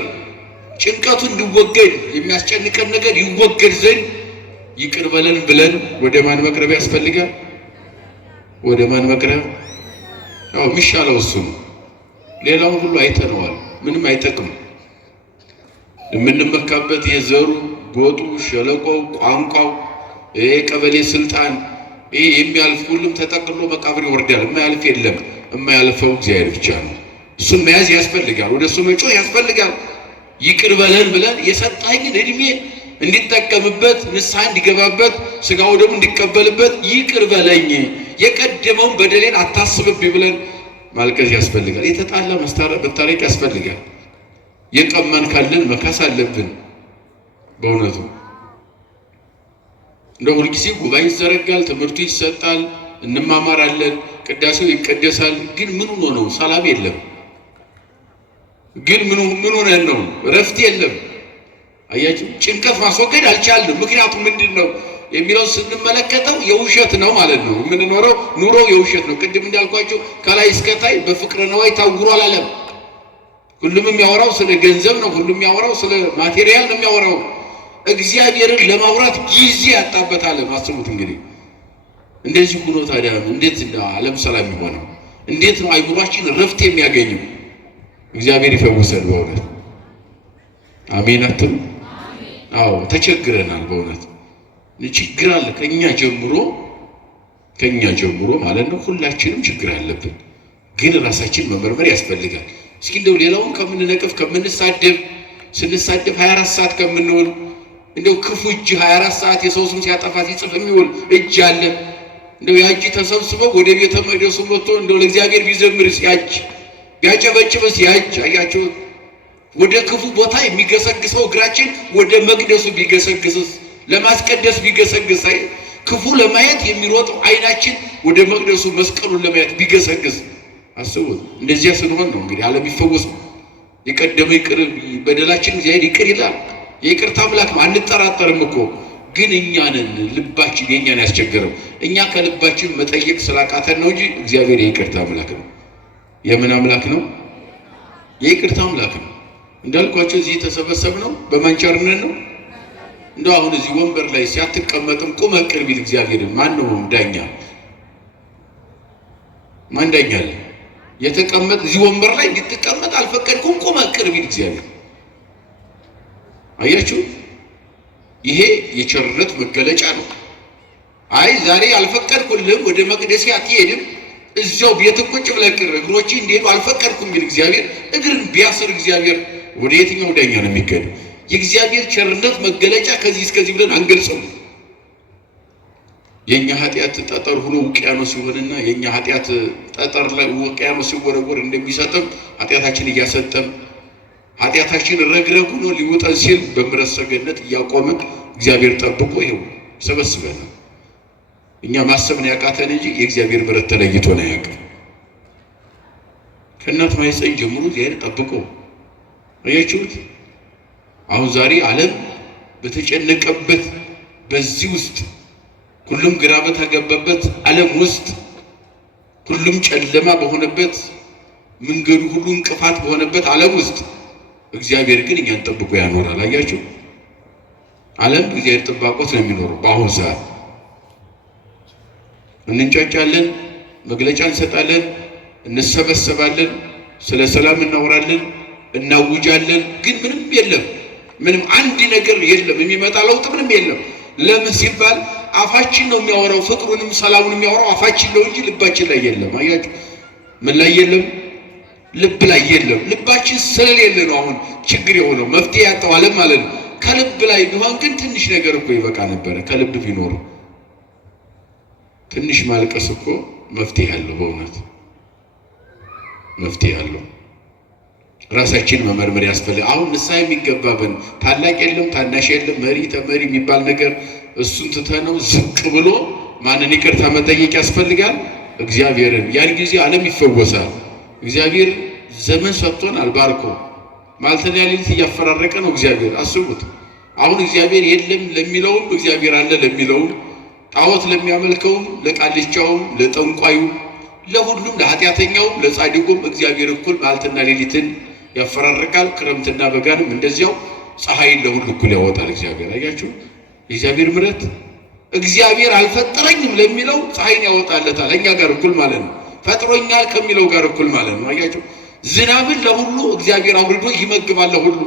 ጭንቀቱ እንዲወገድ የሚያስጨንቀን ነገር ይወገድ ዘንድ ይቅር በለን ብለን ወደ ማን መቅረብ ያስፈልጋል? ወደ ማን መቅረብ? አዎ የሚሻለው እሱ ነው። ሌላውን ሁሉ አይተነዋል፣ ምንም አይጠቅም። የምንመካበት የዘሩ ጎጡ፣ ሸለቆው፣ ቋንቋው፣ የቀበሌ ስልጣን የሚያልፍ ሁሉም ተጠቅሎ መቃብር ይወርዳል። የማያልፍ የለም። የማያልፈው እግዚአብሔር ብቻ ነው። እሱን መያዝ ያስፈልጋል። ወደ እሱ መጮህ ያስፈልጋል። ይቅር በለን ብለን የሰጣኝን እድሜ እንዲጠቀምበት ንስሐ እንዲገባበት ስጋው ደግሞ እንዲቀበልበት ይቅር በለኝ የቀደመውን በደሌን አታስብብኝ ብለን ማልቀስ ያስፈልጋል። የተጣላ መታረቅ ያስፈልጋል። የቀማን ካለን መካስ አለብን። በእውነቱ እንደ ሁልጊዜ ጉባኤ ይዘረጋል፣ ትምህርቱ ይሰጣል፣ እንማማራለን፣ ቅዳሴው ይቀደሳል። ግን ምን ሆኖ ነው? ሰላም የለም። ግን ምን ሆነን ነው? እረፍት የለም። አያችሁ፣ ጭንቀት ማስወገድ አልቻልንም። ምክንያቱም ምንድን ነው የሚለው ስንመለከተው የውሸት ነው ማለት ነው። የምንኖረው ኑሮ የውሸት ነው። ቅድም እንዳልኳቸው ከላይ እስከታይ በፍቅረ ነዋይ ታውሯል ዓለም። ሁሉም የሚያወራው ስለ ገንዘብ ነው። ሁሉም የሚያወራው ስለ ማቴሪያል ነው የሚያወራው። እግዚአብሔርን ለማውራት ጊዜ ያጣበት ዓለም። አስቡት እንግዲህ እንደዚህ ሆኖ ታዲያ እንዴት ዓለም ሰላም የሚሆነው? እንዴት ነው አይምሯችን ረፍት የሚያገኘው? እግዚአብሔር ይፈውሰን በእውነት አሜን አትሉ? አዎ ተቸግረናል በእውነት ችግር አለ። ከኛ ጀምሮ ማለት ነው። ሁላችንም ችግር አለብን። ግን ራሳችን መመርመር ያስፈልጋል። እስኪ እንደው ሌላውን ከምንነቅፍ ከምንሳደብ ስንሳደብ 24 ሰዓት ከምንውል እንደው ክፉ እጅ 24 ሰዓት የሰው ስም ሲያጠፋ ሲጽፍ የሚውል እጅ አለ። እንደው ያጅ ተሰብስበው ወደ ቤተ መቅደሱ መጥቶ እንደው ለእግዚአብሔር ቢዘምርስ ያጅ ቢያጨበጭብስ ያጅ አያችሁ። ወደ ክፉ ቦታ የሚገሰግሰው እግራችን ወደ መቅደሱ ቢገሰግስስ ለማስቀደስ ቢገሰግስ ክፉ ለማየት የሚሮጠው አይናችን ወደ መቅደሱ መስቀሉን ለማየት ቢገሰግስ አስቡት። እንደዚያ ስንሆን ነው እንግዲህ ዓለም ይፈወሰው። የቀደመ ይቅር በደላችን እግዚአብሔር ይቅር ይላል። የይቅርታ አምላክ ነው፣ አንጠራጠርም እኮ። ግን እኛንን ልባችን የኛን ያስቸገረው እኛ ከልባችን መጠየቅ ስላቃተን ነው እንጂ እግዚአብሔር የይቅርታ አምላክ ነው። የምን አምላክ ነው? የይቅርታ አምላክ ነው። እንዳልኳቸው እዚህ የተሰበሰብነው በማንቻርነት ነው። እንደው አሁን እዚህ ወንበር ላይ ሲያትቀመጥም ቁመህ ቅር ቢል እግዚአብሔር ማን ነው ዳኛ? ማን ዳኛ አለ? የተቀመጥ እዚህ ወንበር ላይ እንድትቀመጥ አልፈቀድኩም ቁመህ ቅር ቢል እግዚአብሔር። አያችሁ፣ ይሄ የቸርነት መገለጫ ነው። አይ ዛሬ አልፈቀድኩልህም፣ ወደ መቅደሴ አትሄድም፣ እዚያው ቤት ቁጭ ብለህ ቅር እግሮች እንዲሄዱ አልፈቀድኩም ቢል እግዚአብሔር እግርን ቢያስር እግዚአብሔር ወደ የትኛው ዳኛ ነው የሚገኘው? የእግዚአብሔር ቸርነት መገለጫ ከዚህ እስከዚህ ብለን አንገልጸው። የኛ ኃጢአት ጠጠር ሆኖ ውቅያኖስ ሲሆንና የኛ ኃጢአት ጠጠር ላይ ውቅያኖስ ሲወረወር እንደሚሰጥም ኃጢአታችን እያሰጠም ኃጢአታችን ረግረግ ሆኖ ሊወጣን ሲል በምሕረት ሰገነት እያቆመ እግዚአብሔር ጠብቆ ይኸው ይሰበስበናል። እኛ ማሰብን ያቃተን እንጂ የእግዚአብሔር ምሕረት ተለይቶን አያውቅም። ከእናት ማኅፀን ጀምሮ እግዚአብሔር ጠብቆ አያችሁት። አሁን ዛሬ ዓለም በተጨነቀበት በዚህ ውስጥ ሁሉም ግራ በተገባበት ዓለም ውስጥ ሁሉም ጨለማ በሆነበት መንገዱ ሁሉ እንቅፋት በሆነበት ዓለም ውስጥ እግዚአብሔር ግን እኛን ጠብቆ ያኖራል። አያችሁ፣ ዓለም እግዚአብሔር ጥባቆት ነው የሚኖረው። በአሁኑ ሰዓት እንንጫጫለን፣ መግለጫ እንሰጣለን፣ እንሰበሰባለን፣ ስለ ሰላም እናወራለን፣ እናውጃለን። ግን ምንም የለም። ምንም አንድ ነገር የለም። የሚመጣ ለውጥ ምንም የለም። ለምን ሲባል አፋችን ነው የሚያወራው፣ ፍቅሩንም ሰላሙን የሚያወራው አፋችን ነው እንጂ ልባችን ላይ የለም። አያችሁ፣ ምን ላይ የለም? ልብ ላይ የለም። ልባችን ስለሌለ ነው አሁን ችግር የሆነው፣ መፍትሄ ያጣው ዓለም ማለት ነው። ከልብ ላይ ቢሆን ግን ትንሽ ነገር እኮ ይበቃ ነበረ። ከልብ ቢኖር ትንሽ ማልቀስ እኮ መፍትሄ አለው። በእውነት መፍትሄ አለው። ራሳችን መመርመር ያስፈልጋል። አሁን ንስሐ የሚገባብን ታላቅ የለም ታናሽ የለም መሪ ተመሪ የሚባል ነገር እሱን ትተነው ዝቅ ብሎ ማንን ይቅርታ መጠየቅ ያስፈልጋል? እግዚአብሔርን። ያን ጊዜ ዓለም ይፈወሳል። እግዚአብሔር ዘመን ሰጥቶናል ባርኮ። ማለትና ሌሊት እያፈራረቀ ነው እግዚአብሔር። አስቡት። አሁን እግዚአብሔር የለም ለሚለውም እግዚአብሔር አለ ለሚለውም፣ ጣዖት ለሚያመልከውም፣ ለቃልቻውም፣ ለጠንቋዩም፣ ለሁሉም ለኃጢአተኛውም ለጻድቁም እግዚአብሔር እኩል ማለትና ሌሊትን ያፈራርቃል። ክረምትና በጋንም እንደዚያው ፀሐይን ለሁሉ እኩል ያወጣል እግዚአብሔር። አያችሁ የእግዚአብሔር ምሕረት። እግዚአብሔር አልፈጠረኝም ለሚለው ፀሐይን ያወጣለታል፣ እኛ ጋር እኩል ማለት ነው። ፈጥሮኛል ከሚለው ጋር እኩል ማለት ነው። አያችሁ ዝናብን ለሁሉ እግዚአብሔር አውርዶ ይመግባል ለሁሉ።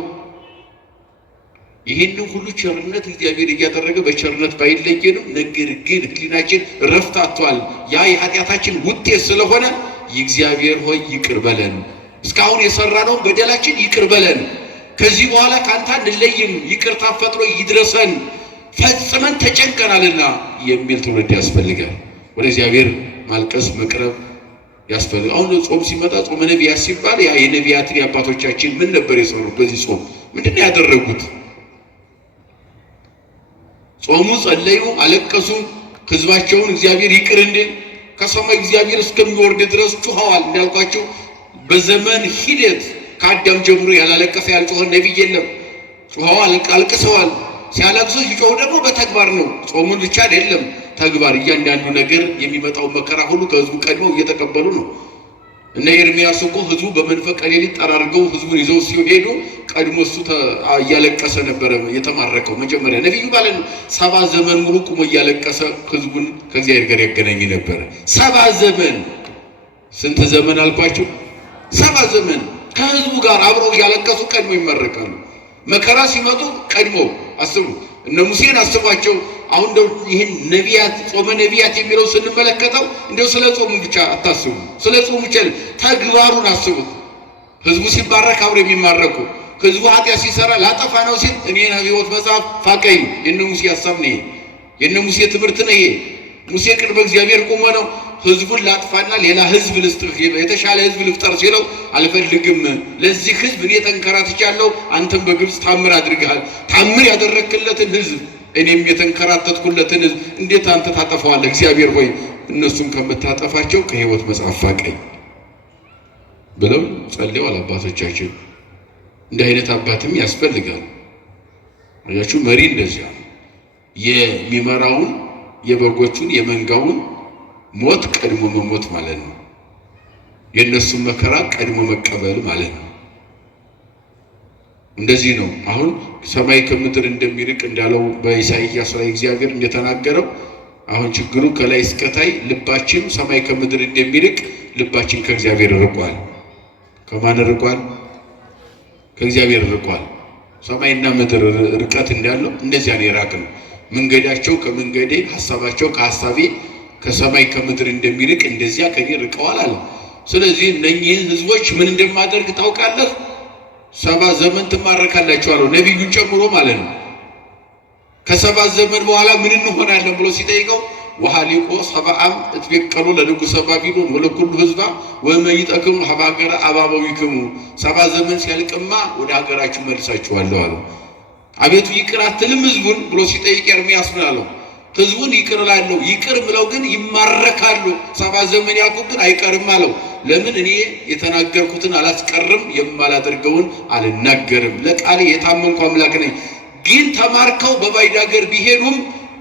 ይህን ሁሉ ቸርነት እግዚአብሔር እያደረገ በቸርነት ባይለየንም፣ ነገር ግን ሕሊናችን ረፍት አጥቷል። ያ የኃጢአታችን ውጤት ስለሆነ የእግዚአብሔር ሆይ ይቅር በለን፣ እስካሁን የሰራነው በደላችን ይቅር በለን፣ ከዚህ በኋላ ካንተ እንለይም፣ ይቅርታ ፈጥሮ ይድረሰን፣ ፈጽመን ተጨንቀናልና የሚል ትውልድ ያስፈልጋል። ወደ እግዚአብሔር ማልቀስ መቅረብ ያስፈልጋል። አሁን ጾም ሲመጣ ጾመ ነቢያት ሲባል ያ የነቢያትን የአባቶቻችን ምን ነበር የሰሩት? በዚህ ጾም ምንድን ነው ያደረጉት? ጾሙ፣ ጸለዩ፣ አለቀሱ። ህዝባቸውን እግዚአብሔር ይቅር እንዲል ከሰማይ እግዚአብሔር እስከሚወርድ ድረስ ጮኸዋል። እንዳልኳቸው በዘመን ሂደት ከአዳም ጀምሮ ያላለቀሰ ያልጮኸ ነቢይ የለም። ጮኸዋል፣ አልቅሰዋል። ሲያለቅሱ ሲጮሁ ደግሞ በተግባር ነው። ጾሙን ብቻ አይደለም፣ ተግባር እያንዳንዱ ነገር የሚመጣው መከራ ሁሉ ከህዝቡ ቀድመው እየተቀበሉ ነው። እነ ኤርምያስ እኮ ህዝቡ በመንፈቀ ሌሊት ጠራርገው ህዝቡን ይዘው ሲሄዱ ቀድሞ እሱ እያለቀሰ ነበረ የተማረከው። መጀመሪያ ነቢዩ ማለት ነው 70 ዘመን ሙሉ ቁሞ እያለቀሰ ህዝቡን ከእግዚአብሔር ጋር ያገናኝ ነበረ። 70 ዘመን። ስንት ዘመን አልኳቸው? 70 ዘመን ከህዝቡ ጋር አብረው እያለቀሱ ቀድሞ ይመረቃሉ። መከራ ሲመጡ ቀድሞ አስቡ። እነ ሙሴን አስቧቸው። አሁን እንደው ይህን ነቢያት ጾመ ነቢያት የሚለው ስንመለከተው እንደው ስለ ጾሙ ብቻ አታስቡ። ስለ ጾሙ ብቻ ተግባሩን አስቡት። ህዝቡ ሲባረክ አብሮ የሚማረኩ፣ ህዝቡ ኃጢአት ሲሰራ ላጠፋ ነው ሲል እኔን ሕይወት መጽሐፍ ፋቀኝ። የነ ሙሴ ሐሳብ ነው ይሄ። የነ ሙሴ ትምህርት ነው ይሄ። ሙሴ ቅድመ እግዚአብሔር ቆሞ ነው ህዝቡን ላጥፋና ሌላ ህዝብ ልስጥህ፣ የተሻለ ህዝብ ልፍጠር ሲለው አልፈልግም፣ ለዚህ ህዝብ እኔ ተንከራትቻለሁ፣ አንተም በግብፅ ታምር አድርገሃል። ታምር ያደረክለትን ህዝብ እኔም የተንከራተትኩለትን ህዝብ እንዴት አንተ ታጠፋዋለህ? እግዚአብሔር ሆይ እነሱን ከምታጠፋቸው ከሕይወት መጽሐፍ ፋቀኝ ብለው ጸልየዋል አባቶቻችን። እንዲህ አይነት አባትም ያስፈልጋል። አያችሁ፣ መሪ እንደዚያ የሚመራውን የበጎቹን የመንጋውን ሞት ቀድሞ መሞት ማለት ነው። የእነሱን መከራ ቀድሞ መቀበል ማለት ነው። እንደዚህ ነው። አሁን ሰማይ ከምድር እንደሚርቅ እንዳለው በኢሳይያስ ላይ እግዚአብሔር እንደተናገረው አሁን ችግሩ ከላይ እስከታይ ልባችን ሰማይ ከምድር እንደሚርቅ ልባችን ከእግዚአብሔር ርቋል። ከማን ርቋል? ከእግዚአብሔር ርቋል። ሰማይና ምድር ርቀት እንዳለው እንደዚያ ነው የራቅነው። መንገዳቸው ከመንገዴ ሐሳባቸው ከሐሳቤ ከሰማይ ከምድር እንደሚርቅ እንደዚያ ከኔ ርቀዋል አለ። ስለዚህ እነኚህን ህዝቦች ምን እንደማደርግ ታውቃለህ? 70 ዘመን ትማረካላችሁ አለው፣ ነቢዩን ጨምሮ ማለት ነው። ከ70 ዘመን በኋላ ምን እንሆናለን ብሎ ሲጠይቀው ወሃሊቆ 70 ዓም እትበቀሉ ለንጉሠ ባቢሎን ወለኩሉ ህዝባ ወመይጠክሙ ሀባገረ አባበዊክሙ። 70 ዘመን ሲያልቅማ ወደ ሀገራችሁ መልሳችኋለሁ አለው። አቤቱ ይቅር አትልም ህዝቡን ብሎ ሲጠይቅ ኤርምያስ ምን አለው? ህዝቡን ይቅር እላለሁ፣ ይቅር ብለው ግን ይማረካሉ። 70 ዘመን ያልኩት ግን አይቀርም አለው። ለምን? እኔ የተናገርኩትን አላስቀርም፣ የማላደርገውን አልናገርም። ለቃሌ የታመንኩ አምላክ ነኝ። ግን ተማርከው በባዕድ አገር ቢሄዱም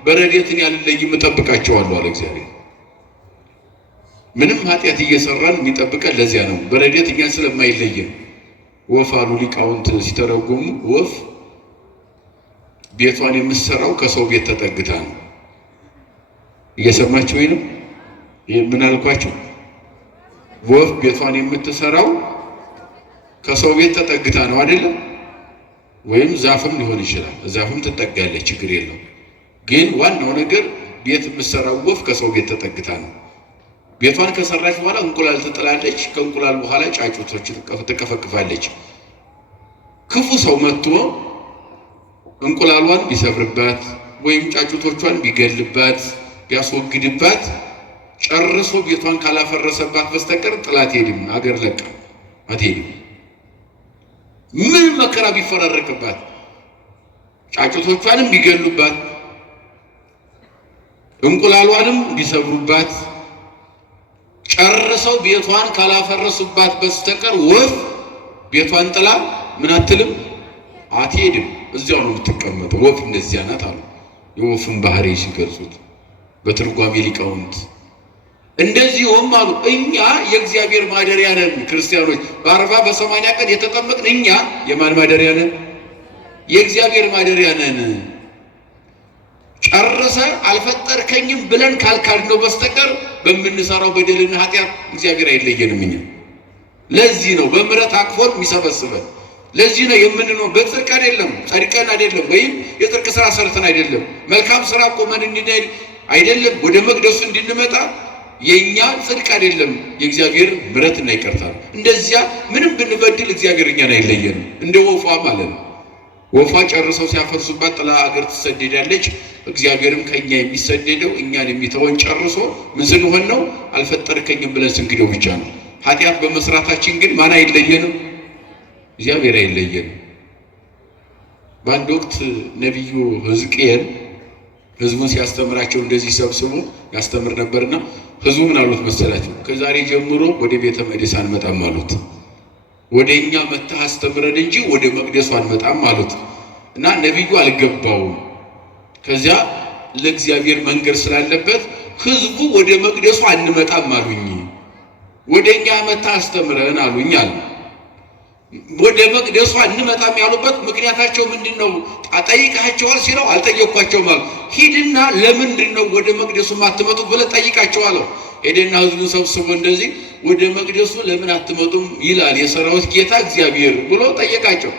በረድኤትን ያልለይም እጠብቃቸዋለሁ አለ እግዚአብሔር። ምንም ኃጢአት እየሰራን የሚጠብቀን ለዚያ ነው፣ በረድኤት እኛን ስለማይለየን። ወፍ አሉ ሊቃውንት ሲተረጉሙ፣ ወፍ ቤቷን የምትሰራው ከሰው ቤት ተጠግታ ነው። እየሰማችሁ ወይ ነው? ምን አልኳችሁ? ወፍ ቤቷን የምትሰራው ከሰው ቤት ተጠግታ ነው አይደለም? ወይም ዛፍም ሊሆን ይችላል። ዛፍም ትጠጋለች፣ ችግር የለው። ግን ዋናው ነገር ቤት የምትሰራው ወፍ ከሰው ቤት ተጠግታ ነው። ቤቷን ከሰራች በኋላ እንቁላል ትጥላለች። ከእንቁላል በኋላ ጫጩቶች ትቀፈቅፋለች። ክፉ ሰው መጥቶ እንቁላሏን ቢሰብርባት ወይም ጫጩቶቿን ቢገልባት ቢያስወግድባት ጨርሶ ቤቷን ካላፈረሰባት በስተቀር ጥላት ሄድም አገር ለቃ አትሄድም። ምን መከራ ቢፈራረቅባት ጫጩቶቿንም ቢገሉባት እንቁላሏንም ቢሰብሩባት ጨርሰው ቤቷን ካላፈረሱባት በስተቀር ወፍ ቤቷን ጥላ ምን አትልም፣ አትሄድም። እዚያው ነው የምትቀመጠው። ወፍ እንደዚያ ናት አሉ የወፍን ባህሪ ሲገልጹት በትርጓሜ ሊቃውንት። እንደዚሁም አሉ እኛ የእግዚአብሔር ማደሪያ ነን። ክርስቲያኖች በ40 በ80 ቀን የተጠመቅን እኛ የማን ማደሪያ ነን? የእግዚአብሔር ማደሪያ ነን። ጨርሰ አልፈጠርከኝም ብለን ካልካድነው በስተቀር በምንሰራው በደልና ኃጢአት እግዚአብሔር አይለየንም። እኛ ለዚህ ነው በምሕረት አቅፎን የሚሰበስበን። ለዚህ ነው የምንኖር በጽድቅ አይደለም፣ ጸድቀን አይደለም፣ ወይም የጽድቅ ስራ ሰርተን አይደለም፣ መልካም ስራ ቆመን እንድንሄድ አይደለም፣ ወደ መቅደሱ እንድንመጣ የኛ ጽድቅ አይደለም፣ የእግዚአብሔር ምሕረትና ይቅርታ ነው። እንደዚያ ምንም ብንበድል እግዚአብሔር እኛን አይለየንም። እንደ ወፏ ማለት ነው። ወፏ ጨርሰው ሲያፈርሱባት ጥላ አገር ትሰደዳለች። እግዚአብሔርም ከኛ የሚሰደደው እኛን የሚተወን ጨርሶ ምን ስንሆን ነው? አልፈጠርከኝም ብለን ስንክደው ብቻ ነው። ኃጢአት በመስራታችን ግን ማን አይለየንም? እግዚአብሔር አይለየንም። በአንድ ወቅት ነቢዩ ሕዝቅኤል ህዝቡን ሲያስተምራቸው እንደዚህ ሰብስቦ ያስተምር ነበርና ህዝቡ ምን አሉት መሰላችሁ? ከዛሬ ጀምሮ ወደ ቤተ መቅደስ አንመጣም አሉት። ወደኛ መጥተህ አስተምረን እንጂ ወደ መቅደሱ አንመጣም አሉት። እና ነብዩ አልገባውም። ከዚያ ለእግዚአብሔር መንገር ስላለበት ህዝቡ ወደ መቅደሱ አንመጣም አሉኝ። ወደኛ መጥተህ አስተምረን አሉኝ አለ። ወደ መቅደሱ አንመጣም ያሉበት ምክንያታቸው ምንድነው? ጠይቃቸዋል ሲለው አልጠየኳቸውም አሉ። ሂድና ለምንድነው ወደ መቅደሱ ማትመጡት ብለህ ጠይቃቸው አለው። ሄደና ህዝቡን ሰብስቦ እንደዚህ ወደ መቅደሱ ለምን አትመጡም ይላል የሰራዊት ጌታ እግዚአብሔር ብሎ ጠየቃቸው።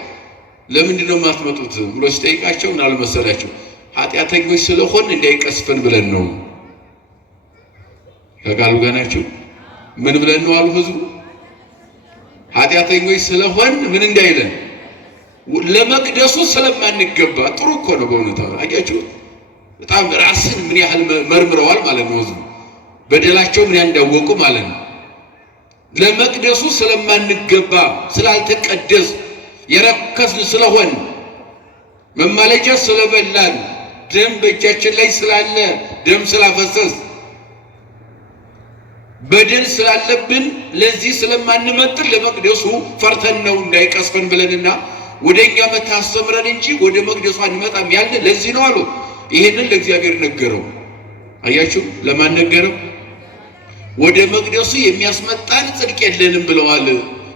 ለምንድነው ማትመጡት ብሎ ሲጠይቃቸው ምን አሉ መሰላቸው? ኃጢአተኞች ስለሆን እንዳይቀስፈን ብለን ነው። ከቃሉ ጋር ናቸው። ምን ብለን ነው አሉ ህዝቡ? ኃጢአተኞች ስለሆን ምን እንዳይለን ለመቅደሱ ስለማንገባ። ጥሩ እኮ ነው በእውነት አያችሁ። በጣም ራስን ምን ያህል መርምረዋል ማለት ነው ህዝቡ፣ በደላቸው ምን እንዳወቁ ማለት ነው። ለመቅደሱ ስለማንገባ ስላልተቀደስ የረከስን ስለሆን መማለጃ ስለበላን ደም በእጃችን ላይ ስላለ ደም ስላፈሰስ በደል ስላለብን ለዚህ ስለማንመጥን ለመቅደሱ ፈርተን ነው እንዳይቀስፈን ብለንና ወደኛ መታስተምረን እንጂ ወደ መቅደሱ አንመጣም ያለ ለዚህ ነው አሉ። ይሄንን ለእግዚአብሔር ነገረው። አያችሁ ለማን ነገረው? ወደ መቅደሱ የሚያስመጣን ጽድቅ የለንም ብለዋል፣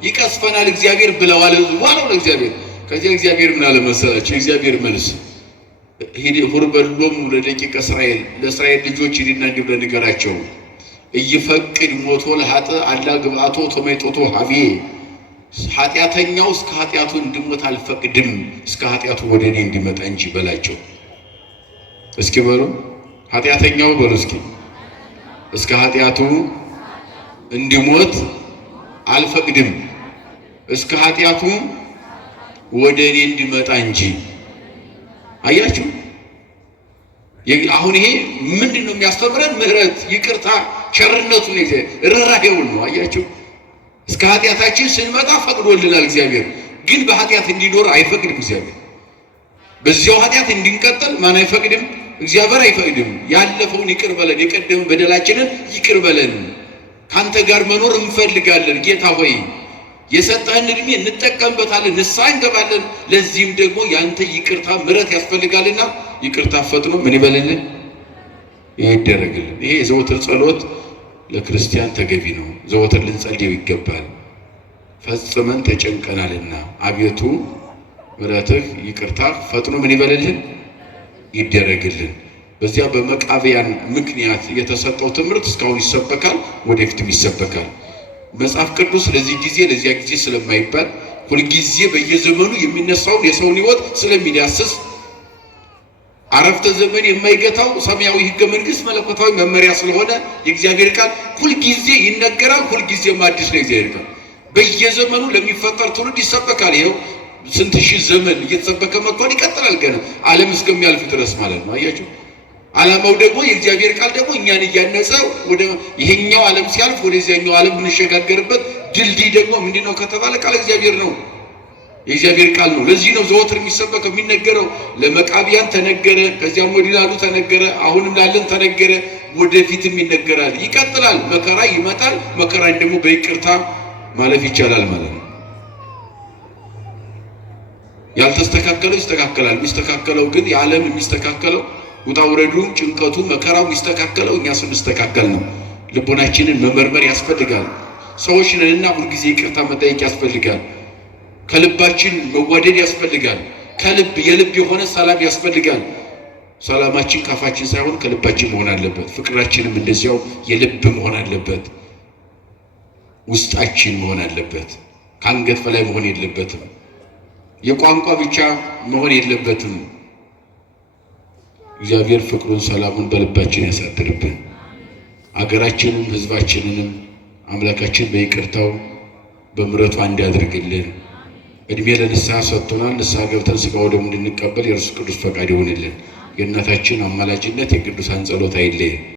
ይቀስፈናል እግዚአብሔር ብለዋል ዋለው ለእግዚአብሔር። ከዚያ እግዚአብሔር ምን አለ መሰላችሁ? እግዚአብሔር መልስ ሂድ ሁርበሎም ለደቂቀ እስራኤል ለእስራኤል ልጆች ሂድና እንዲህ ብለህ ንገራቸው እይፈቅድ ሞቶ ለኃጥ አላ ግብአቶ ተመይጦቶ ሀቤ ኃጢአተኛው እስከ ኃጢአቱ እንዲሞት አልፈቅድም እስከ ኃጢአቱ ወደ እኔ እንዲመጣ እንጂ በላቸው። እስኪ በሉ ኃጢአተኛው በሉ እስኪ እስከ ኃጢአቱ እንዲሞት አልፈቅድም እስከ ኃጢአቱ ወደ እኔ እንዲመጣ እንጂ። አያችሁ አሁን ይሄ ምንድነው የሚያስተምረን? ምህረት፣ ይቅርታ፣ ቸርነቱ ነው ርህራሄውን ነው። አያችሁ እስከ ኃጢአታችን ስንመጣ ፈቅዶልናል እግዚአብሔር። ግን በኃጢአት እንዲኖር አይፈቅድም እግዚአብሔር። በዚያው ኃጢአት እንድንቀጥል ማን አይፈቅድም? እግዚአብሔር አይፈቅድም። ያለፈውን ይቅር በለን፣ የቀደመ በደላችንን ይቅር በለን፣ ካንተ ጋር መኖር እንፈልጋለን ጌታ ሆይ የሰጠህን እድሜ እንጠቀምበታለን፣ ንስሐ እንገባለን። ለዚህም ደግሞ ያንተ ይቅርታ ምህረት ያስፈልጋልና ይቅርታ ፈጥኖ ምን ይበልልን ይደረግልን። ይሄ የዘወትር ጸሎት ለክርስቲያን ተገቢ ነው። ዘወትር ልንጸልየው ይገባል። ፈጽመን ተጨንቀናልና አቤቱ ምህረትህ ይቅርታ ፈጥኖ ምን ይበልልን ይደረግልን። በዚያ በመቃብያን ምክንያት የተሰጠው ትምህርት እስካሁን ይሰበካል፣ ወደፊትም ይሰበካል። መጽሐፍ ቅዱስ ለዚህ ጊዜ ለዚያ ጊዜ ስለማይባል ሁልጊዜ በየዘመኑ የሚነሳውን የሰውን ሕይወት ስለሚዳስስ አረፍተ ዘመን የማይገታው ሰማያዊ ሕገ መንግሥት መለኮታዊ መመሪያ ስለሆነ የእግዚአብሔር ቃል ሁልጊዜ ይነገራል። ሁልጊዜም አዲስ ነው የእግዚአብሔር ቃል። በየዘመኑ ለሚፈጠር ትውልድ ይሰበካል። ይኸው ስንት ሺህ ዘመን እየተሰበከ መጥቷል፣ ይቀጥላል ገና ዓለም እስከሚያልፍ ድረስ ማለት ነው። አያችሁ ዓላማው ደግሞ የእግዚአብሔር ቃል ደግሞ እኛን እያነጸ ወደ ይሄኛው ዓለም ሲያልፍ ወደዚያኛው ዓለም ብንሸጋገርበት ድልድይ ደግሞ ምንድነው ከተባለ ቃል እግዚአብሔር ነው፣ የእግዚአብሔር ቃል ነው። ለዚህ ነው ዘወትር የሚሰበከው የሚነገረው። ለመቃብያን ተነገረ፣ ከዚያም ወዲህ ላሉ ተነገረ፣ አሁንም ላለን ተነገረ፣ ወደፊትም ይነገራል፣ ይቀጥላል። መከራ ይመጣል፣ መከራን ደግሞ በይቅርታ ማለፍ ይቻላል ማለት ነው። ያልተስተካከለው ይስተካከላል። የሚስተካከለው ግን የዓለም የሚስተካከለው ውጣ ውረዱ ጭንቀቱ መከራው የሚስተካከለው እኛ ስንስተካከል ነው። ልቦናችንን መመርመር ያስፈልጋል። ሰዎች ነንና ሁልጊዜ ይቅርታ መጠየቅ ያስፈልጋል። ከልባችን መዋደድ ያስፈልጋል። ከልብ የልብ የሆነ ሰላም ያስፈልጋል። ሰላማችን ካፋችን ሳይሆን ከልባችን መሆን አለበት። ፍቅራችንም እንደዚያው የልብ መሆን አለበት፣ ውስጣችን መሆን አለበት። ከአንገት በላይ መሆን የለበትም። የቋንቋ ብቻ መሆን የለበትም። እግዚአብሔር ፍቅሩን ሰላሙን በልባችን ያሳድርብን። አገራችንን ሕዝባችንንም አምላካችን በይቅርታው በምሕረቱ አንድ ያድርግልን። እድሜ ለንስሐ ሰጥቶናል። ንስሐ ገብተን ሥጋ ወደሙን እንድንቀበል የእርሱ ቅዱስ ፈቃድ ይሆንልን። የእናታችን አማላጅነት የቅዱሳን ጸሎት አይለየን።